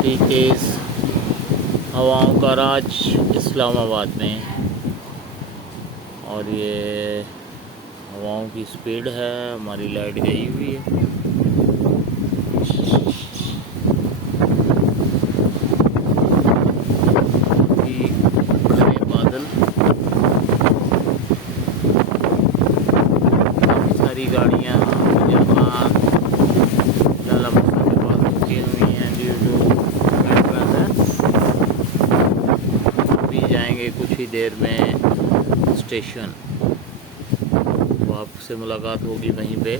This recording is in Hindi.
काफ़ी तेज़ हवाओं का राज इस्लामाबाद में। और ये हवाओं की स्पीड है। हमारी लाइट गई हुई है। काफ़ी घने बादल, काफ़ी सारी गाड़ियाँ यहाँ लाला मुसा के पास रुकी हुई हैं ड्यू टू वेट वेदर। अभी जाएंगे कुछ ही देर में स्टेशन। तो आपसे मुलाकात होगी वहीं पे।